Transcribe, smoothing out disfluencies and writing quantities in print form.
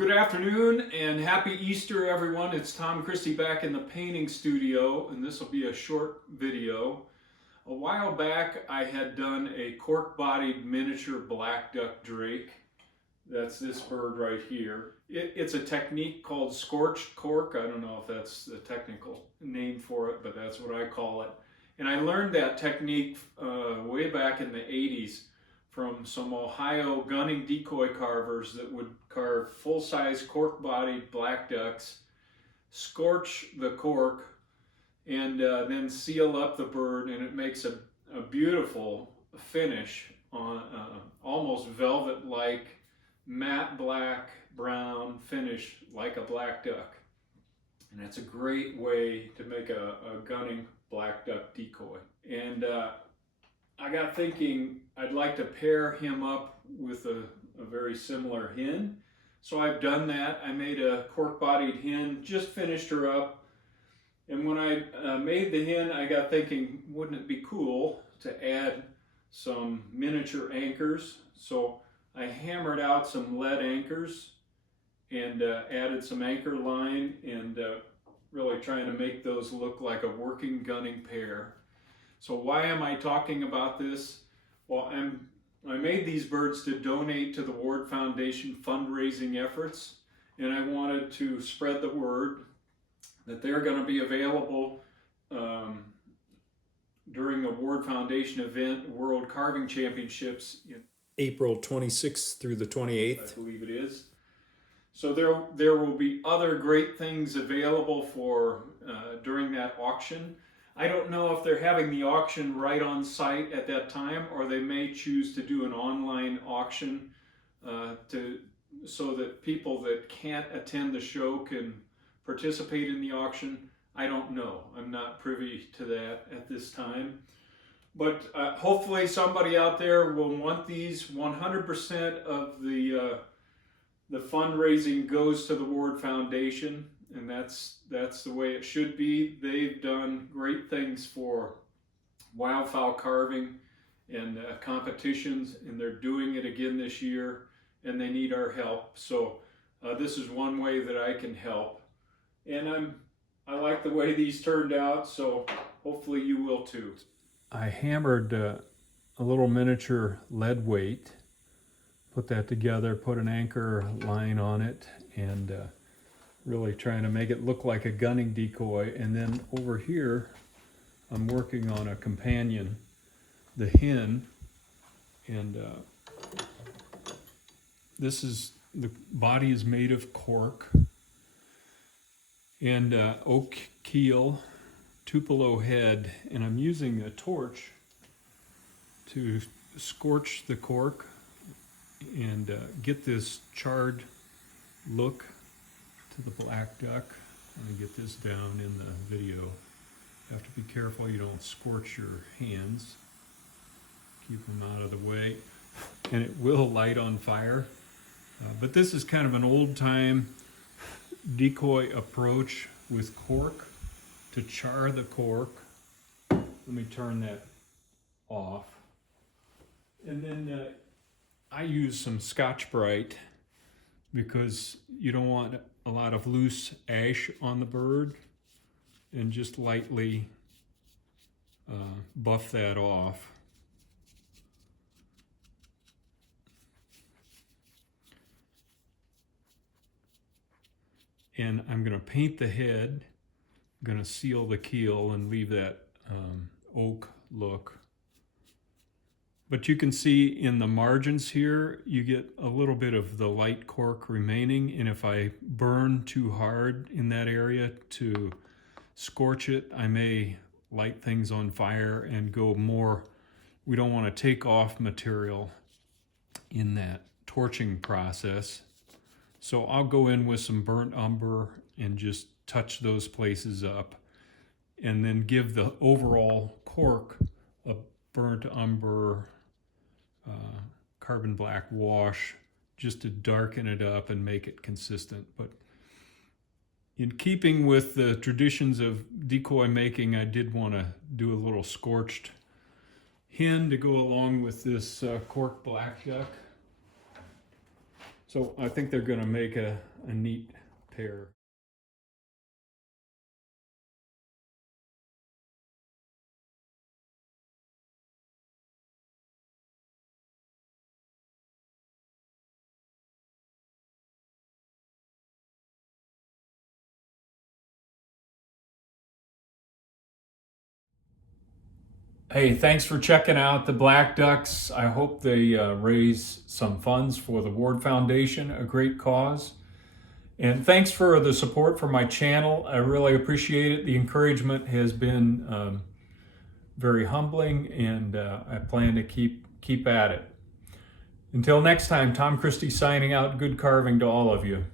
Well, good afternoon and happy Easter, everyone. It's Tom Christie back in the painting studio, and this will be a short video. A while back, I had done a cork-bodied miniature black duck drake. That's this bird right here. It's a technique called scorched cork. I don't know if that's the technical name for it, but that's what I call it. And I learned that technique way back in the 80s from some Ohio gunning decoy carvers that would carve full-size cork-bodied black ducks, scorch the cork, and then seal up the bird, and it makes a beautiful finish on almost velvet-like matte black brown finish like a black duck. And it's a great way to make a gunning black duck decoy. And I got thinking I'd like to pair him up with a very similar hen. So I've done that. I made a cork-bodied hen, just finished her up. And when I made the hen, I got thinking, wouldn't it be cool to add some miniature anchors? So I hammered out some lead anchors and added some anchor line and really trying to make those look like a working gunning pair. So why am I talking about this? Well, I made these birds to donate to the Ward Foundation fundraising efforts, and I wanted to spread the word that they're going to be available during the Ward Foundation event, World Carving Championships, in April 26th through the 28th. I believe it is. So there will be other great things available for during that auction. I don't know if they're having the auction right on site at that time, or they may choose to do an online auction so that people that can't attend the show can participate in the auction. I don't know. I'm not privy to that at this time. But hopefully somebody out there will want these. 100% of the fundraising goes to the Ward Foundation, and that's the way it should be. They've done great things for wildfowl carving and competitions, and they're doing it again this year, and they need our help. So this is one way that I can help, and I like the way these turned out, so hopefully you will too. I hammered a little miniature lead weight, put that together, put an anchor line on it, and really trying to make it look like a gunning decoy. And then over here, I'm working on a companion, the hen, and the body is made of cork and oak keel, Tupelo head, and I'm using a torch to scorch the cork and get this charred look to the black duck. Let me get this down in the video. You have to be careful you don't scorch your hands. Keep them out of the way. And it will light on fire. But this is kind of an old-time decoy approach with cork to char the cork. Let me turn that off. And then I use some Scotch-Brite because you don't want a lot of loose ash on the bird, and just lightly buff that off. And I'm going to paint the head. I'm going to seal the keel and leave that oak look. But you can see in the margins here, you get a little bit of the light cork remaining. And if I burn too hard in that area to scorch it, I may light things on fire and go more. We don't want to take off material in that torching process. So I'll go in with some burnt umber and just touch those places up, and then give the overall cork a burnt umber carbon black wash just to darken it up and make it consistent. But in keeping with the traditions of decoy making, I did want to do a little scorched hen to go along with this cork black duck. So I think they're going to make a a neat pair. Hey, thanks for checking out the Black Ducks. I hope they raise some funds for the Ward Foundation, a great cause. And thanks for the support for my channel. I really appreciate it. The encouragement has been very humbling, and I plan to keep at it. Until next time, Tom Christie signing out. Good carving to all of you.